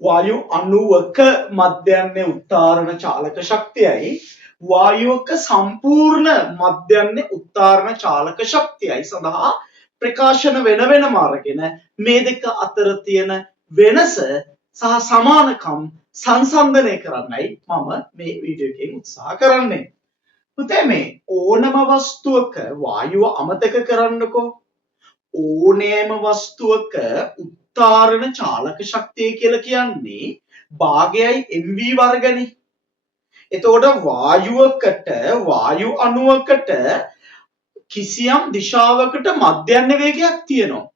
වායු අණුවක මධ්‍යන්නේ උත්තාරණ චාලක ශක්තියයි වායුවක සම්පූර්ණ මධ්‍යන්නේ උත්තාරණ චාලක ශක්තියයි සඳහා ප්‍රකාශන වෙන වෙනම අරගෙන මේ දෙක අතර තියෙන වෙනස සහ සමානකම් සංසන්දනය කරන්නයි මම මේ වීඩියෝ එකෙන් උත්සාහ කරන්නේ. පුතේ මේ ඕනම වස්තුවක වායුව අමතක කරන්නකෝ. ඕනෑම වස්තුවක උත්තාරණ චාලක ශක්තිය කියලා කියන්නේ භාගයයි mv වර්ගනේ. එතකොට වායුවකට වායු අණුවකට කිසියම් දිශාවකට මධ්‍යන්නේ වේගයක් තියෙනවා.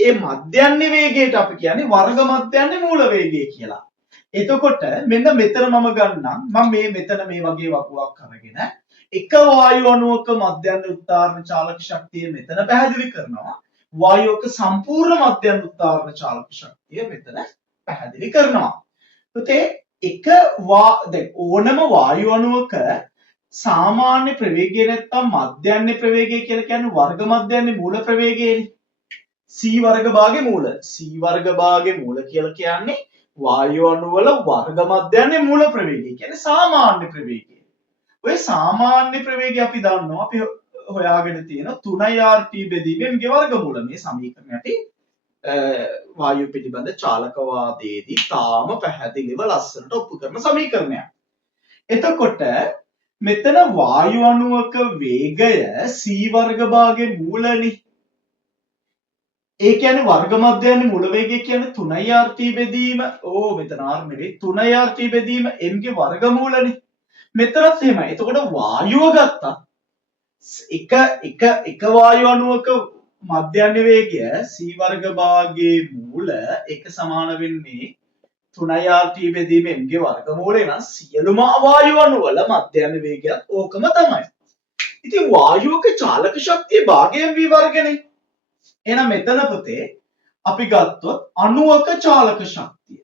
ඒ මධ්‍යන්නේ වේගයට අපි කියන්නේ වර්ග මධ්‍යන්නේ මූල වේගය කියලා. එතකොට මෙන්න මෙතන මම ගන්නම් මම මෙතන මේ වගේ වකුවක් අරගෙන එක වායු අණුවක මධ්‍යන්නේ උත්තාරණ චාලක ශක්තිය මෙතන පැහැදිලි කරනවා. වායුවක සම්පූර්ණ මධ්‍යන්නේ උත්තාරණ චාලක ශක්තිය මෙතන පැහැදිලි කරනවා. පුතේ දැන් ඕනම වායු අණුවක සාමාන්‍ය ප්‍රවේගය නැත්තම් මධ්‍යන්නේ ප්‍රවේගය කියලා කියන්නේ වර්ග මධ්‍යන්නේ මූල ප්‍රවේගයනේ. c වර්ග භාගේ මූල. c වර්ග භාගේ මූල කියලා කියන්නේ වායු අණු වල වර්ග මධ්‍යන්නේ මූල ප්‍රවේගය. කියන්නේ සාමාන්‍ය ප්‍රවේගය. ඔය සාමාන්‍ය ප්‍රවේගය අපි දන්නවා අපි හොයාගෙන තියෙන 3rt බෙදීමේ වර්ගමූල මේ සමීකරණයට වායු පිළිබඳ චාලකවාදයේදී තාම පැහැදිලිව ලස්සනට ඔප්පු කරන සමීකරණයක්. එතකොට මෙතන වායු අණුවක වේගය c වර්ග භාගේ මූලනේ. ඒ කියන්නේ වර්ග මධ්‍යන්නේ මූල වේගය කියන්නේ 3rt බෙදීම මෙතන r නෙවෙයි 3rt බෙදීම m ගේ වර්ගමූලනේ. මෙතරත් එහෙමයි. එතකොට වායුව ගත්තා එක වායු අණුවක මධ්‍යන්නේ වේගය c වර්ග භාගයේ මූල එක සමාන වෙන්නේ 3rt බෙදීම m ගේ වර්ගමූලය නම් සියලුම වායු අණු වල මධ්‍යන්නේ වේගයත් ඕකම තමයි. ඉතින් වායුවක චාලක ශක්තිය භාගය v වර්ගනේ. එහෙනම් මෙතන පුතේ අපි ගත්තොත් අණුවක චාලක ශක්තිය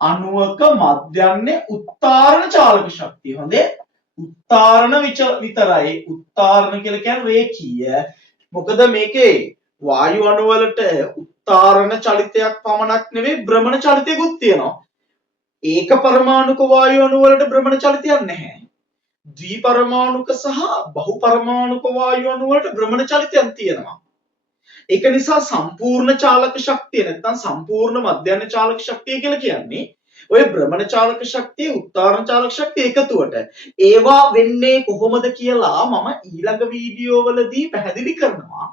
අණුවක මධ්‍යන්නේ උත්තාරණ චාලක ශක්තිය. හොඳේ උත්තාරණ විතරයි. උත්තාරණ කියලා කියන්නේ රේඛීය. මොකද මේකේ වායු අණු වලට උත්තාරණ චලිතයක් පමණක් නෙවෙයි භ්‍රමණ චලිතයකුත් තියෙනවා. ඒක පරමාණුක වායු අණු වලට භ්‍රමණ චලිතයක් නැහැ. ද්වි පරමාණුක සහ බහු පරමාණුක වායු අණු වලට භ්‍රමණ චලිතයක් තියෙනවා. ඒක නිසා සම්පූර්ණ චාලක ශක්තිය නැත්නම් සම්පූර්ණ මධ්‍යන්නේ චාලක ශක්තිය කියලා කියන්නේ ඔය භ්‍රමණ චාලක ශක්තිය උත්තාරණ චාලක ශක්තිය එකතුවට. ඒවා වෙන්නේ කොහොමද කියලා මම ඊළඟ වීඩියෝ වලදී පැහැදිලි කරනවා.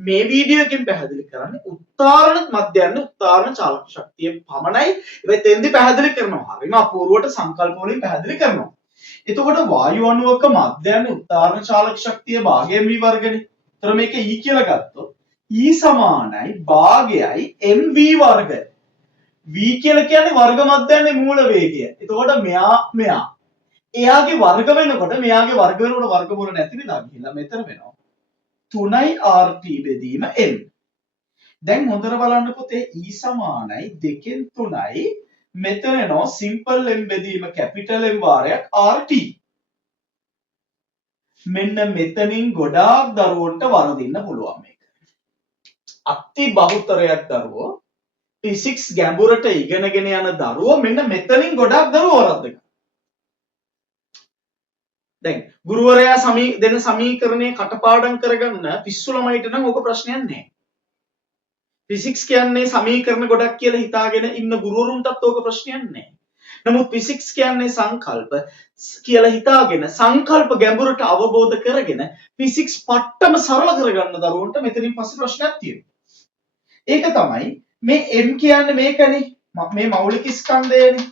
මේ වීඩියෝ එකෙන් පැහැදිලි කරන්නේ උත්තාරණ මධ්‍යන්නේ උත්තාරණ චාලක ශක්තිය පමණයි. ඒවෙත් එන්දි පැහැදිලි කරනවා. හරිම අපූර්වට සංකල්ප වලින් පැහැදිලි කරනවා. එතකොට වායු අණුවක මධ්‍යන්නේ උත්තාරණ චාලක ශක්තිය භාගයෙන් v වර්ගනේ. ඒතර මේක e කියලා ගත්තොත් E සමානයි භාගයයි mv වර්ග. v කියලා කියන්නේ වර්ග මධ්‍යන්නේ මූල වේගය. එතකොට මෙයා එයාගේ වර්ග වෙනකොට මෙයාගේ වර්ග වෙනකොට වර්ගමූල නැති වෙලා ගිහිල්ලා මෙතන වෙනවා 3rt බෙදීම m. දැන් හොඳට බලන්න පුතේ E සමානයි 2න් 3යි මෙතන එනවා සිම්පල් m බෙදීම කැපිටල් M වාරයක් rt. මෙන්න මෙතනින් ගොඩාක් දරුවන්ට වරදින්න පුළුවන් මේක. අති බහුතරයක් දරුවෝ ෆිසික්ස් ගැඹුරට ඉගෙනගෙන යන දරුවෝ මෙන්න මෙතනින් ගොඩාක් දරුවෝ වරද්දගන්න. දැන් ගුරුවරයා දෙන සමීකරණය කටපාඩම් කරගන්න පිස්සු ළමයිට නම් ඕක ප්‍රශ්නයක් නැහැ. ෆිසික්ස් කියන්නේ සමීකරණ ගොඩක් කියලා හිතාගෙන ඉන්න ගුරුවරුන්ටත් ඕක ප්‍රශ්නයක් නැහැ. නමුත් ෆිසික්ස් කියන්නේ සංකල්ප කියලා හිතාගෙන සංකල්ප ගැඹුරට අවබෝධ කරගෙන ෆිසික්ස් පට්ටම සරල කරගන්න දරුවන්ට මෙතනින් පස්සේ ප්‍රශ්නයක් තියෙනවා. ඒක තමයි මේ m කියන්නේ මේකනේ. මේ මෞලික ස්කන්ධයනේ.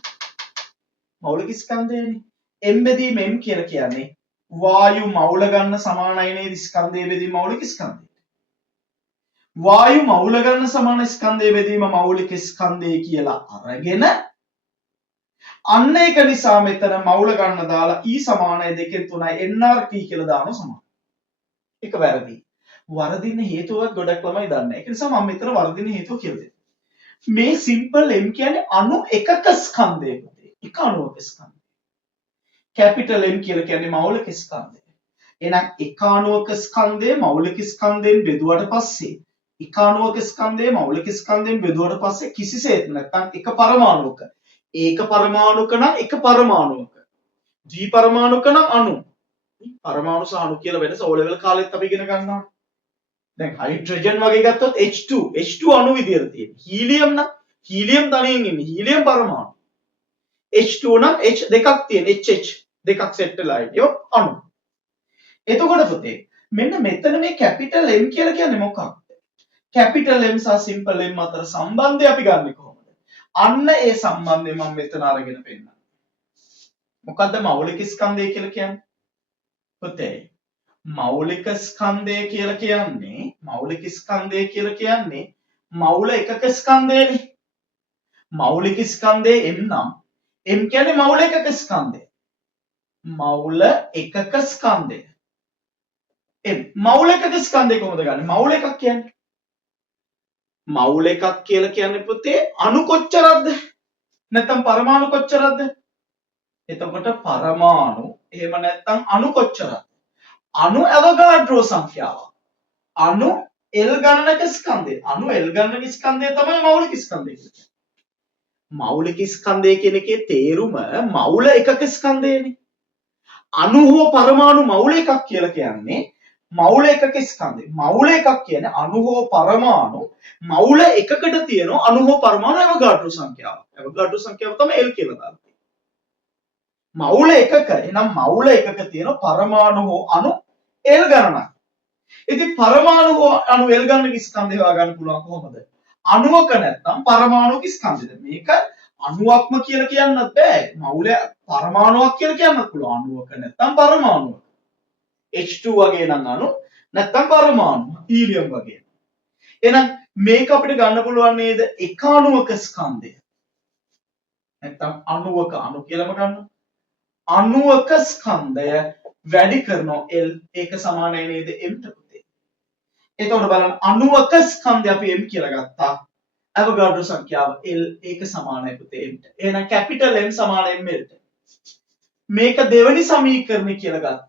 මෞලික ස්කන්ධයනේ. m බෙදීම m කියලා කියන්නේ වායු මවුල ගන්න සමානයි නේද ස්කන්ධය බෙදීම මෞලික ස්කන්ධය. වායු මවුල ගන්න සමාන ස්කන්ධය බෙදීම මෞලික ස්කන්ධය කියලා අරගෙන අන්න ඒක නිසා මෙතන මවුල ගන්න දාලා E සමානයි 2න් 3යි nRT කියලා දානවා සමාන. ඒක වැරදි. වරදින්න හේතුවක් ගොඩක් ළමයි දන්නේ. ඒක නිසා මම මෙතන වරදින්න හේතුව කියලා දෙනවා. මේ සිම්පල් m කියන්නේ අණු එකක ස්කන්ධයක. එක අණුවක ස්කන්ධය. කැපිටල් M කියලා කියන්නේ මෞලික ස්කන්ධය. එහෙනම් එක අණුවක ස්කන්ධය මෞලික ස්කන්ධයෙන් බෙදුවට පස්සේ එක අණුවක ස්කන්ධයේ මෞලික ස්කන්ධයෙන් බෙදුවට පස්සේ කිසිසේත් නැත්නම් එක පරමාණුක ඒක පරමාණුක නම් එක පරමාණුක ද්වි පරමාණුක නම් අණු පරමාණු සහ අණු කියලා වෙනස ඕ ලෙවල් කාලෙත් අපි ඉගෙන ගන්නවා. දැන් හයිඩ්‍රජන් වගේ ගත්තොත් H2 අණු විදියට තියෙන. හීලියම් නම් හීලියම් තනියෙන් ඉන්නේ. හීලියම් පරමාණු. H2 නම් H දෙකක් තියෙන. HH දෙකක් සෙට් වෙලා ඉන්නේ අණු. එතකොට පුතේ මෙන්න මෙතන මේ කැපිටල් M කියලා කියන්නේ මොකක්ද? කැපිටල් M සහ සිම්පල් M අතර සම්බන්ධය අපි ගන්නෙ කොහොමද? අන්න ඒ සම්බන්ධය මම මෙතන අරගෙන පෙන්නනවා. මොකද්ද මෞලික ස්කන්ධය කියලා කියන්නේ? පුතේ මෞලික ස්කන්ධය කියලා කියන්නේ මෞල එකක ස්කන්ධයනේ. මෞලික ස්කන්ධයේ M නම් M කියන්නේ මෞල එකක ස්කන්ධය. මෞල එකක ස්කන්ධය. මෞල එකක ස්කන්ධය කොහොමද ගන්නෙ? මෞල එකක් කියන්නේ මෞල එකක් කියලා කියන්නේ පුතේ අණු කොච්චරක්ද? නැත්නම් පරමාණු කොච්චරක්ද? එතකොට පරමාණු එහෙම නැත්නම් අණු කොච්චරක්ද? අණු අවගාඩ්‍රෝ සංඛ්‍යාව. අණු L ගණනක ස්කන්ධය. අණු L ගණනක ස්කන්ධය තමයි මෞලික ස්කන්ධය කියන්නේ. මෞලික ස්කන්ධය කියන එකේ තේරුම මෞල එකක ස්කන්ධයනේ. අණු හෝ පරමාණු මෞල එකක් කියලා කියන්නේ මෞල එකක ස්කන්ධය. මෞල එකක් කියන්නේ අණු හෝ පරමාණු මෞල එකකට තියෙන අණු හෝ පරමාණු අවගාඩ්‍රෝ සංඛ්‍යාව. අවගාඩ්‍රෝ සංඛ්‍යාව තමයි L කියලා දාන්නේ. මෞල එකක එනම් මෞල එකක තියෙන පරමාණු හෝ අණු L ගණනක්. ඉතින් පරමාණු හෝ අණු L ගණනක ස්කන්ධය හොයාගන්න පුළුවන් කොහොමද? අණුවක නැත්නම් පරමාණුක ස්කන්ධයද? මේක අණුවක්ම කියලා කියන්නත් බෑ. මෞල පරමාණුවක් කියලා කියන්නත් පුළුවන්. අණුවක නැත්නම් පරමාණුවක්. H2 වගේ නම් අණු නැත්නම් පරමාණු. හීලියම් වගේ. එහෙනම් මේක අපිට ගන්න පුළුවන් නේද? එක අණුවක ස්කන්ධය. නැත්නම් අණුවක අණු කියලාම ගන්නවා. අණුවක ස්කන්ධය වැඩි කරනවා L ඒක සමානයි නේද M ට පුතේ. එතකොට බලන්න අණුවක ස්කන්ධය අපි M කියලා ගත්තා. අවගාඩ්‍රෝ සංඛ්‍යාව L ඒක සමානයි පුතේ M ට. එහෙනම් කැපිටල් M සමාන M L ට. මේක දෙවෙනි සමීකරණය කියලා ගත්තොත්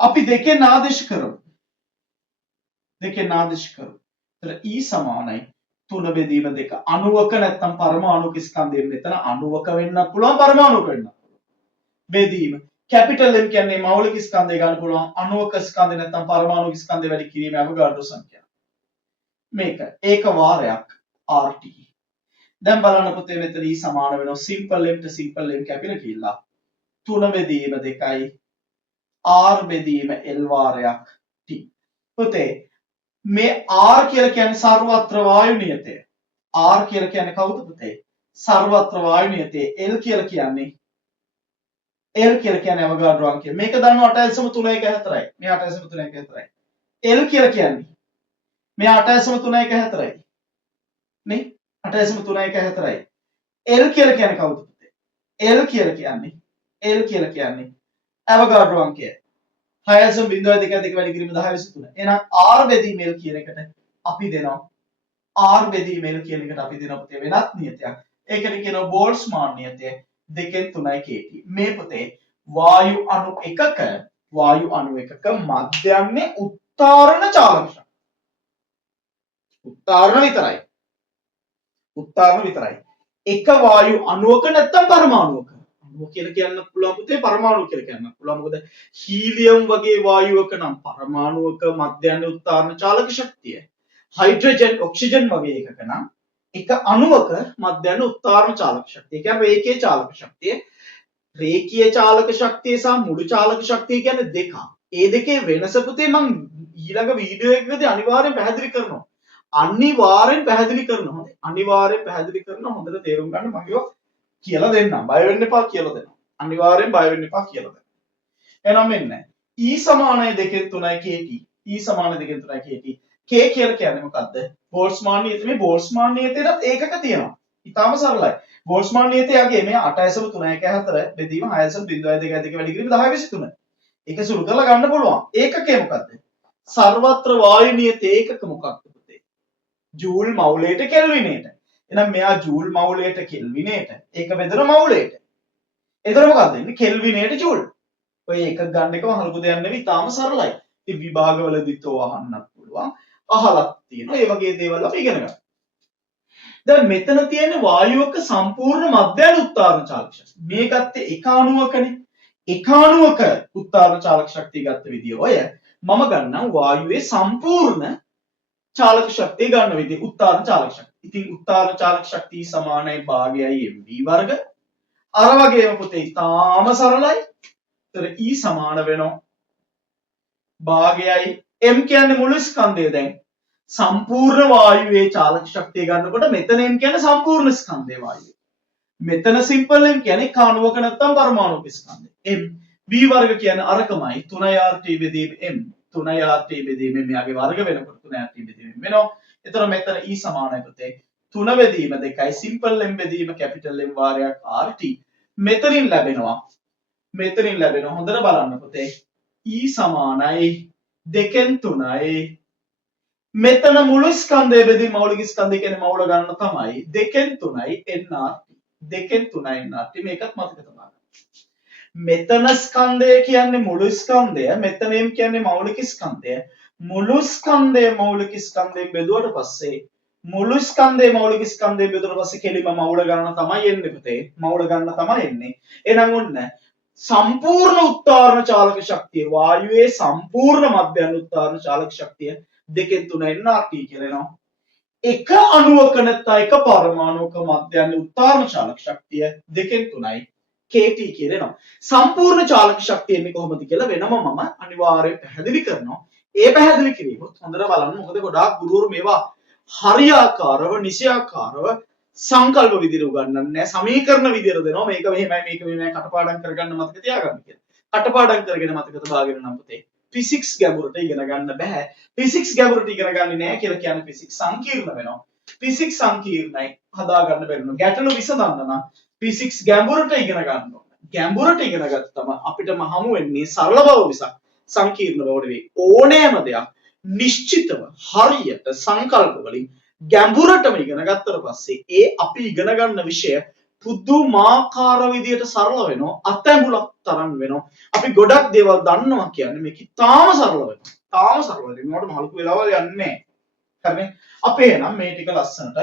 අපි දෙකෙන් ආදේශ කරමු. එතන E සමානයි 3 බෙදීම 2 අණුවක නැත්නම් පරමාණුක ස්කන්ධයෙන් මෙතන අණුවක වෙන්නත් පුළුවන් පරමාණුක වෙන්නත් බෙදීම කැපිටල් M කියන්නේ මෞලික ස්කන්ධය ගන්න පුළුවන් අණුවක ස්කන්ධය නැත්නම් පරමාණුක ස්කන්ධය වැඩි කිරීමේ අවගාඩ්‍රෝ සංඛ්‍යාව. මේක ඒක වාරයක් RT. දැන් බලන්න පුතේ මෙතන E සමාන වෙනවා සිම්පල් M ට සිම්පල් M කැපිලා කියලා 3 බෙදීම 2යි R බෙදීම L වාරයක් T. පුතේ මේ R කියලා කියන්නේ සර්වත්‍ර වායු නියතය. R කියලා කියන්නේ කවුද පුතේ? සර්වත්‍ර වායු නියතය. L කියලා කියන්නේ අවගාඩ්‍රෝ අංකය. මේක දන්නවා 8.314යි. මේ 8.314යි. L කියලා කියන්නේ මේ 8.314යි. නේ? 8.314යි. L කියලා කියන්නේ කවුද පුතේ? L කියලා කියන්නේ අවගාඩ්‍රෝ අංකය. 6.02 වැඩි කිරීම 10/3. එහෙනම් R බෙදීම L කියන එකට අපි දෙනවා R බෙදීම L කියන එකට අපි දෙනවා පුතේ වෙනත් නියතයක්. ඒකට කියනවා බෝල්ට්ස්මාන් නියතය 2/3 kT. මේ පුතේ වායු අණු එකක මධ්‍යන්නේ උත්තාරණ චාලක ශක්තිය. උත්තාරණ විතරයි. එක වායු අණුවක නැත්නම් පරමාණුවක. අණුව කියලා කියන්න පුළුවන් පුතේ පරමාණු කියලා කියන්න පුළුවන්. මොකද හීලියම් වගේ වායුවක නම් පරමාණුවක මධ්‍යන්නේ උත්තාරණ චාලක ශක්තිය. හයිඩ්‍රජන් ඔක්සිජන් වගේ එකක නම් එක අණුවක මධ්‍යන්නේ උත්තාරණ චාලක ශක්තිය. ඒ කියන්නේ රේඛීය චාලක ශක්තිය. රේඛීය චාලක ශක්තිය සහ මුළු චාලක ශක්තිය කියන්නේ දෙකක්. ඒ දෙකේ වෙනස පුතේ මම ඊළඟ වීඩියෝ එකකදී අනිවාර්යෙන් පැහැදිලි කරනවා. අනිවාර්යෙන් පැහැදිලි කරනවා. හොඳට තේරුම් ගන්න මම කියලා දෙන්නම්. බය වෙන්න එපා කියලා දෙනවා. අනිවාර්යෙන් බය වෙන්න එපා කියලා දෙනවා. එහෙනම් මෙන්න E සමානයි 2/3 kT. E සමාන 2/3 kT. K කියලා කියන්නේ මොකද්ද? බෝල්ට්ස්මාන් නියතය. මේ බෝල්ට්ස්මාන් නියතයටත් ඒකක තියෙනවා. ඊටාම සරලයි. බෝල්ට්ස්මාන් නියතයගේ මේ 8.314 බෙදීම 6.02 වැඩි කිරීම 10/3. ඒක සුළු කරලා ගන්න පුළුවන්. ඒකකය මොකද්ද? සර්වත්‍ර වායු නියතය ඒකක මොකක්ද පුතේ? ජූල් මවුලයට කෙල්විනේට. එහෙනම් මෙයා ජූල් මවුලයට කෙල්විනේට ඒක බෙදෙන මවුලයට. එතන මොකද්ද? ඉන්නේ කෙල්විනේට ජූල්. ඔය එකක් ගන්න එකම හලුකු දෙයක් නෙවෙයි තාම සරලයි. ඉතින් විභාගවලදීත් ඔය අහන්නත් පුළුවන්. අහලත් තියෙනවා. ඒ වගේ දේවල් අපි ඉගෙන ගන්නවා. දැන් මෙතන තියෙන වායුවක සම්පූර්ණ මධ්‍යන උත්තාරණ චාලක ශක්තිය. මේ ගත්තේ එක අණුවකනේ. එක අණුවක උත්තාරණ චාලක ශක්තිය ගත්ත විදිය ඔය මම ගන්නම් වායුවේ සම්පූර්ණ චාලක ශක්තිය ගන්න විදිය උත්තාරණ චාලක ශක්තිය. ඉතින් උත්තාරණ චාලක ශක්තිය සමානයි භාගයයි mv වර්ග. අර වගේම පුතේ තාම සරලයි. ඒතර E සමාන වෙනවා භාගයයි m කියන්නේ මුළු ස්කන්ධය දැන් සම්පූර්ණ වායුවේ චාලක ශක්තිය ගන්නකොට මෙතන m කියන්නේ සම්පූර්ණ ස්කන්ධය වායුවේ. මෙතන සිම්පල් m කියන්නේ කණුවක නැත්තම් පරමාණුක ස්කන්ධය. m v වර්ග කියන්නේ අරකමයි 3rt බෙදීම m 3rt බෙදීම මෙයාගේ වර්ග වෙනකොට 3rt බෙදීම වෙනවා. එතකොට මෙතන e සමානයි පුතේ 3 බෙදීම 2යි සිම්පල් m බෙදීම කැපිටල් m වාරයක් rt. මෙතනින් ලැබෙනවා හොඳට බලන්න පුතේ e සමානයි 2න් 3යි මෙතන මුළු ස්කන්ධය බෙදී මෞලික ස්කන්ධය කියන්නේ මවුල ගන්න තමයි 2න් 3යි nrt 2න් 3යි nrt මේකත් මතක තබා ගන්න. මෙතන ස්කන්ධය කියන්නේ මුළු ස්කන්ධය මෙතන m කියන්නේ මෞලික ස්කන්ධය මුළු ස්කන්ධය මෞලික ස්කන්ධයෙන් බෙදුවට පස්සේ මුළු ස්කන්ධේ මෞලික ස්කන්ධයෙන් බෙදුවට පස්සේ කෙලිම මවුල ගන්න තමයි එන්නේ පුතේ මවුල ගන්න තමයි එන්නේ. එහෙනම් ඔන්න සම්පූර්ණ උත්තාරණ චාලක ශක්තිය වායුවේ සම්පූර්ණ මධ්‍යන උත්තාරණ චාලක ශක්තිය 2න් 3යි nrt කියලා එනවා. එක අණුවක නැත්නම් එක පරමාණුක මධ්‍යන උත්තාරණ චාලක ශක්තිය 2න් 3යි kt කියලා එනවා. සම්පූර්ණ චාලක ශක්තිය එන්නේ කොහොමද කියලා වෙනම මම අනිවාර්යයෙන් පැහැදිලි කරනවා. ඒ පැහැදිලි කිරීමත් හොඳට බලන්න. මොකද ගොඩාක් ගුරුවරු මේවා හරියාකාරව නිසියාකාරව සංකල්ප විදිහට උගන්වන්නේ නැහැ. සමීකරණ විදිහට දෙනවා. මේක මෙහෙමයි කටපාඩම් කරගන්න මතක තියාගන්න කියලා. කටපාඩම් කරගෙන මතක තබාගෙන නම් පුතේ ෆිසික්ස් ගැඹුරට ඉගෙන ගන්න බෑ. ෆිසික්ස් ගැඹුරට ඉගෙන ගන්නේ නැහැ කියලා කියන්නේ ෆිසික්ස් සංකීර්ණ වෙනවා. ෆිසික්ස් සංකීර්ණයි හදා ගන්න බැරි වෙනවා. ගැටලු විසඳන්න නම් ෆිසික්ස් ගැඹුරට ඉගෙන ගන්න ඕන. ගැඹුරට ඉගෙන ගත්තම අපිටම හමු වෙන්නේ සරල බව මිසක් සංකීර්ණ බව නෙවෙයි. ඕනෑම දෙයක් නිශ්චිතව හරියට සංකල්ප වලින් ගැඹුරටම ඉගෙන ගත්තට පස්සේ ඒ අපි ඉගෙන ගන්න විෂය පුදුමාකාර විදියට සරල වෙනවා අතැඹුලක් තරම් වෙනවා අපි ගොඩක් දේවල් දන්නවා කියන්නේ මේක තාම සරල වෙනවා මොකට මහලුකු වෙලාවල් යන්නේ නැහැ අපි එහෙනම් මේ ටික ලස්සනට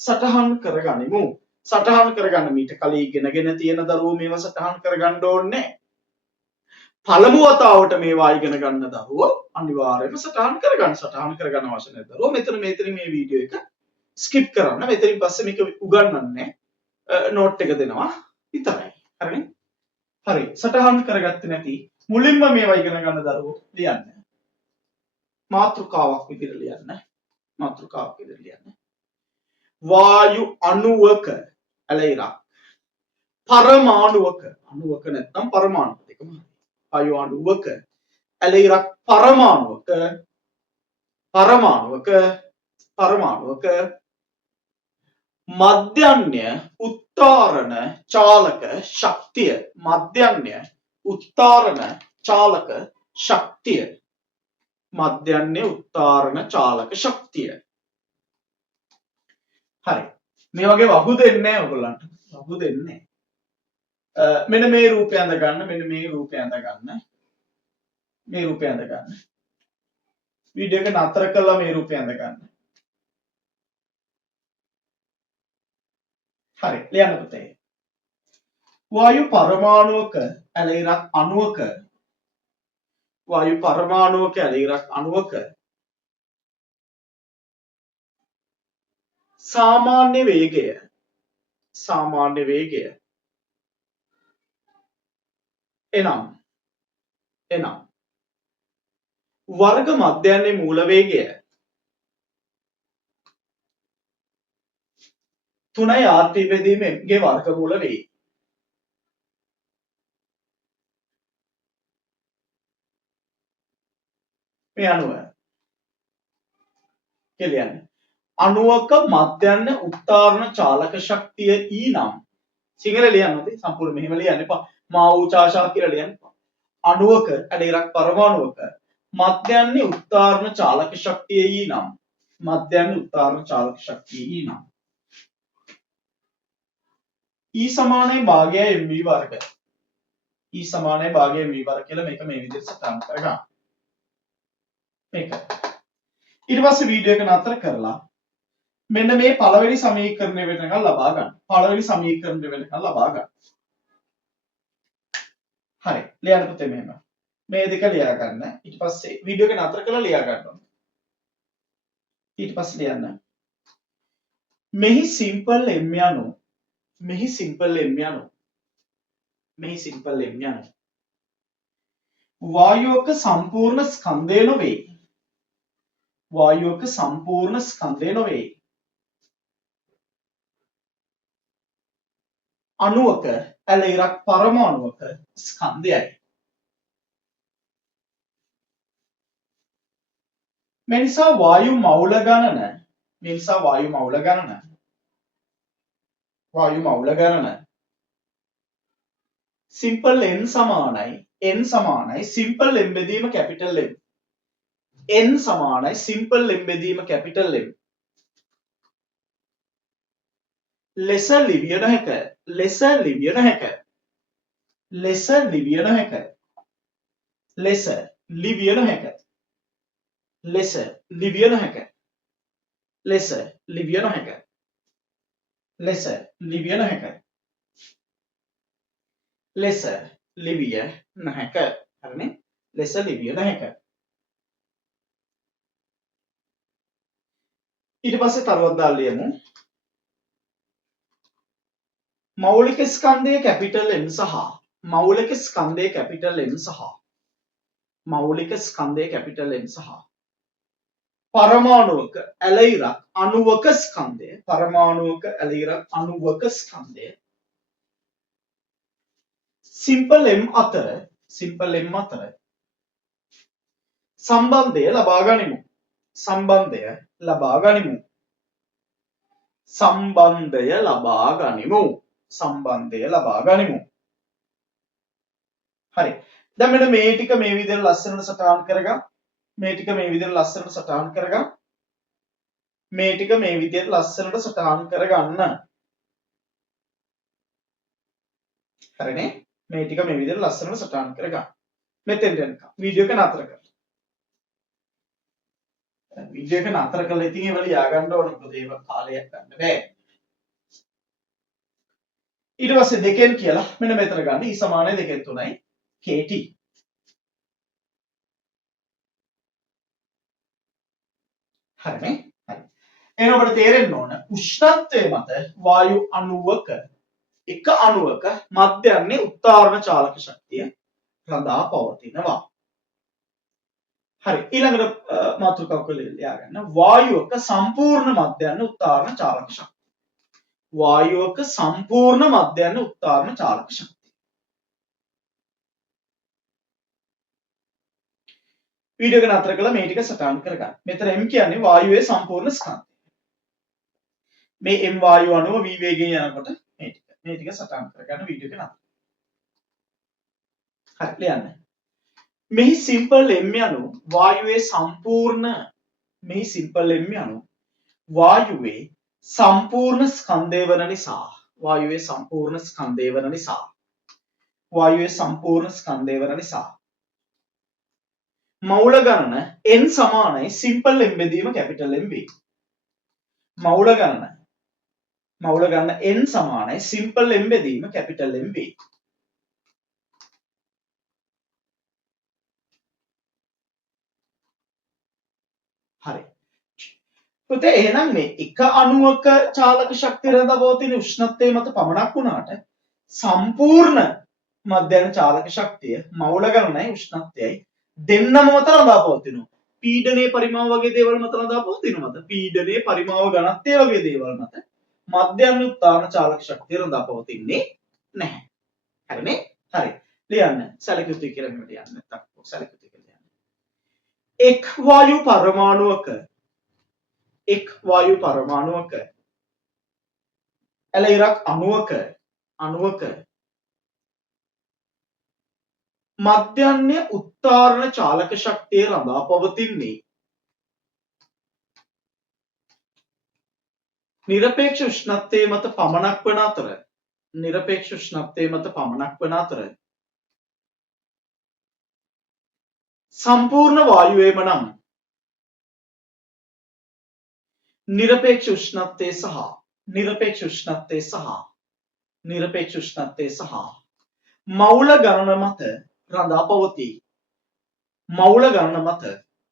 සටහන් කරගනිමු සටහන් කරගන්න මීට කලින් ඉගෙනගෙන තියෙන දරුවෝ මේවා සටහන් කරගන්න ඕනේ පළමු වතාවට මේවා ඉගෙන ගන්න දරුවෝ අනිවාර්යයෙන්ම සටහන් කරගන්න අවශ්‍ය නැහැ දරුවෝ මෙතන මේ වීඩියෝ එක ස්කිප් කරන්න මෙතනින් පස්සේ මේක උගන්වන්නේ නෝට් එක දෙනවා විතරයි හරිනේ හරි සටහන් කරගත්තේ නැති මුලින්ම මේවා ඉගෙන ගන්න දරුවෝ ලියන්න මාතෘකාවක් විදිහට ලියන්න වායු අණුවක ඇලයිරක් පරමාණුවක අණුවක නැත්නම් පරමාණු දෙකම වායු අණුවක ඇලයිරක් පරමාණුවක මධ්‍යන්‍ය උත්තාරණ චාලක ශක්තිය මධ්‍යන්‍ය උත්තාරණ චාලක ශක්තිය හරි මේ වගේ වහු දෙන්නේ නැහැ ඔයගොල්ලන්ට වහු දෙන්නේ මෙන්න මේ රූපය අඳ ගන්න වීඩියෝ එක නතර කළා මේ රූපය අඳ ගන්න හරි ලියන්න පුතේ වායු පරමාණුවක ඇලයිරක් අණුවක සාමාන්‍ය වේගය එනම් වර්ග මධ්‍යන්නේ මූල වේගය 3යි rt බෙදීම m ගේ වර්ගමූල වේ. මේ අණුව කියලියන්නේ අණුවක මධ්‍යන්න උත්තාරණ චාලක ශක්තිය E නම් සිංහල ලියන්න ඕනේ සම්පූර්ණ මෙහෙම ලියන්න එපා මා වූ චාෂා කියලා ලියන්න එපා අණුවක ඇලයිරක් පරමාණුවක මධ්‍යන්නේ උත්තාරණ චාලක ශක්තිය E නම් E සමානයි භාගයයි mv වර්ග කියලා මේක මේ විදිහට සටහන් කරගන්න මේක ඊට පස්සේ වීඩියෝ එක නතර කරලා මෙන්න මේ පළවෙනි සමීකරණය වෙනකන් ලබා ගන්න. පළවෙනි සමීකරණය වෙනකන් ලබා ගන්න. හරි. ලියන්න පුතේ මෙහෙම. මේ දෙක ලියා ගන්න. ඊට පස්සේ වීඩියෝ එක නතර කරලා ලියා ගන්න ඕනේ. ඊට පස්සේ ලියන්න. මෙහි සිම්පල් m යනු මෙහි සිම්පල් m යනු මෙහි සිම්පල් m යනු වායුවක සම්පූර්ණ ස්කන්ධය නොවේ. වායුවක සම්පූර්ණ ස්කන්ධය නොවේ. අණුවක ඇල ඉරක් පරමාණුවක ස්කන්ධයයි. මේ නිසා වායු මවුල ගණන සිම්පල් n සමානයි සිම්පල් m බෙදීම කැපිටල් M. n සමානයි සිම්පල් m බෙදීම කැපිටල් M. ලෙස ලිවිය නොහැක. ලෙස ලිවිය නොහැක. ලෙස ලිවිය නොහැක. ලෙස ලිවිය නොහැක. ලෙස ලිවිය නොහැක. ලෙස ලිවිය නොහැක. ලෙස ලිවිය නොහැක. ලෙස ලිවිය නොහැක. හරිනේ? ලෙස ලිවිය නොහැක. ඊට පස්සේ තරුවක් දාලා ලියමු. මෞලික ස්කන්ධයේ කැපිටල් M සහ මෞලික ස්කන්ධයේ කැපිටල් M සහ මෞලික ස්කන්ධයේ කැපිටල් M සහ පරමාණුවක ඇල ඉරක් අණුවක ස්කන්ධය පරමාණුවක ඇල ඉරක් අණුවක ස්කන්ධය සිම්පල් M අතර සම්බන්ධය ලබා ගනිමු. සම්බන්ධය ලබා ගනිමු. සම්බන්ධය ලබා ගනිමු. සම්බන්ධය ලබා ගනිමු. හරි. දැන් මෙන්න මේ ටික මේ විදිහට ලස්සනට සටහන් කරගන්න. මේ ටික මේ විදිහට ලස්සනට සටහන් කරගන්න. මේ ටික මේ විදිහට ලස්සනට සටහන් කරගන්න. හරිනේ? මේ ටික මේ විදිහට ලස්සනට සටහන් කරගන්න. මෙතෙන්ට එනකම් වීඩියෝ එක නතර කරලා. වීඩියෝ එක නතර කරලා ඉතින් ඒව ලියා ගන්න ඕන. මොකද ඒව කාලයක් ගන්න බෑ. ඊට පස්සේ දෙකෙන් කියලා මෙන්න මෙතන ගන්න. E සමානයි 2 3යි kt. හරිනේ? හරි. එහෙනම් ඔබට තේරෙන්න ඕන උෂ්ණත්වයේ මත වායු අණුවක එක අණුවක මධ්‍යන්නේ උත්තාරණ චාලක ශක්තිය රඳා පවතිනවා. හරි. ඊළඟට මාතෘකාවක් ලියා ගන්න. වායුවක සම්පූර්ණ මධ්‍යන්නේ උත්තාරණ චාලක ශක්තිය. වායුවක සම්පූර්ණ මධ්‍යන්නේ උත්තාරණ චාලක ශක්තිය. වීඩියෝ එක නතර කරලා මේ ටික සටහන් කරගන්න. මෙතන m කියන්නේ වායුවේ සම්පූර්ණ ස්කන්ධය. මේ m වායු අණුව v වේගයෙන් යනකොට මේ ටික සටහන් කරගන්න වීඩියෝ එක නතර. හරි ලියන්න. මෙහි සිම්පල් m යනු වායුවේ සම්පූර්ණ ස්කන්ධය වන නිසා මෞල ගණන n සමානයි සිම්පල් m බෙදීම කැපිටල් M වේ. මෞල ගණන n සමානයි සිම්පල් m බෙදීම කැපිටල් M වේ. හරි. පුතේ එහෙනම් මේ එක අණුවක චාලක ශක්තිය රඳා පවතින උෂ්ණත්වයේ මත පමණක් වුණාට සම්පූර්ණ මධ්‍යන චාලක ශක්තිය මෞල ගණනයි උෂ්ණත්වයයි දෙන්නම මත රඳා පවතිනවා. පීඩනයේ පරිමාව වගේ දේවල් මත රඳා පවතිනවද? පීඩනයේ පරිමාව ඝනත්වය වගේ දේවල් මත මධ්‍යන උත්තාරණ චාලක ශක්තිය රඳා පවතින්නේ නැහැ. හරිනේ? හරි. ලියන්න. සැලකුවුතුයි කියලා මෙහෙම ලියන්න. නැත්තම් සැලකුවුතුයි කියලා ලියන්න. එක් වායු පරමාණුවක ඇල ඉරක් අණුවක මධ්‍යන්නේ උත්තාරණ චාලක ශක්තිය රඳා පවතින්නේ නිරපේක්ෂ උෂ්ණත්වයේ මත පමණක් වන අතර සම්පූර්ණ වායුවේම නම් නිරපේක්ෂ උෂ්ණත්වය සහ නිරපේක්ෂ උෂ්ණත්වය සහ නිරපේක්ෂ උෂ්ණත්වය සහ මවුල ගණන මත රඳා පවතී. මවුල ගණන මත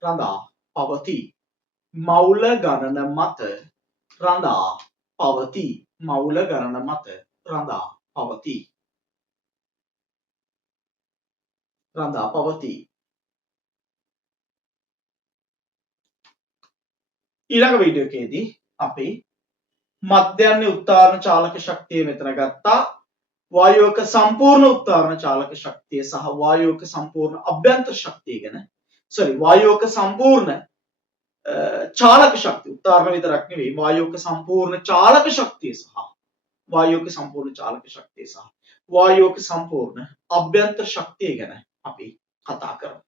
රඳා පවතී. මවුල ගණන මත රඳා පවතී. මවුල ගණන මත රඳා පවතී. රඳා පවතී. ඊළඟ වීඩියෝ එකේදී අපි මධ්‍යන්නේ උත්තාරණ චාලක ශක්තිය මෙතන ගත්තා. වායුවක සම්පූර්ණ උත්තාරණ චාලක ශක්තිය සහ වායුවක සම්පූර්ණ අභ්‍යන්තර ශක්තිය ගැන වායුවක සම්පූර්ණ චාලක ශක්තිය උත්තාරණ විතරක් නෙවෙයි වායුවක සම්පූර්ණ චාලක ශක්තිය සහ වායුවක සම්පූර්ණ චාලක ශක්තිය සහ වායුවක සම්පූර්ණ අභ්‍යන්තර ශක්තිය ගැන අපි කතා කරමු.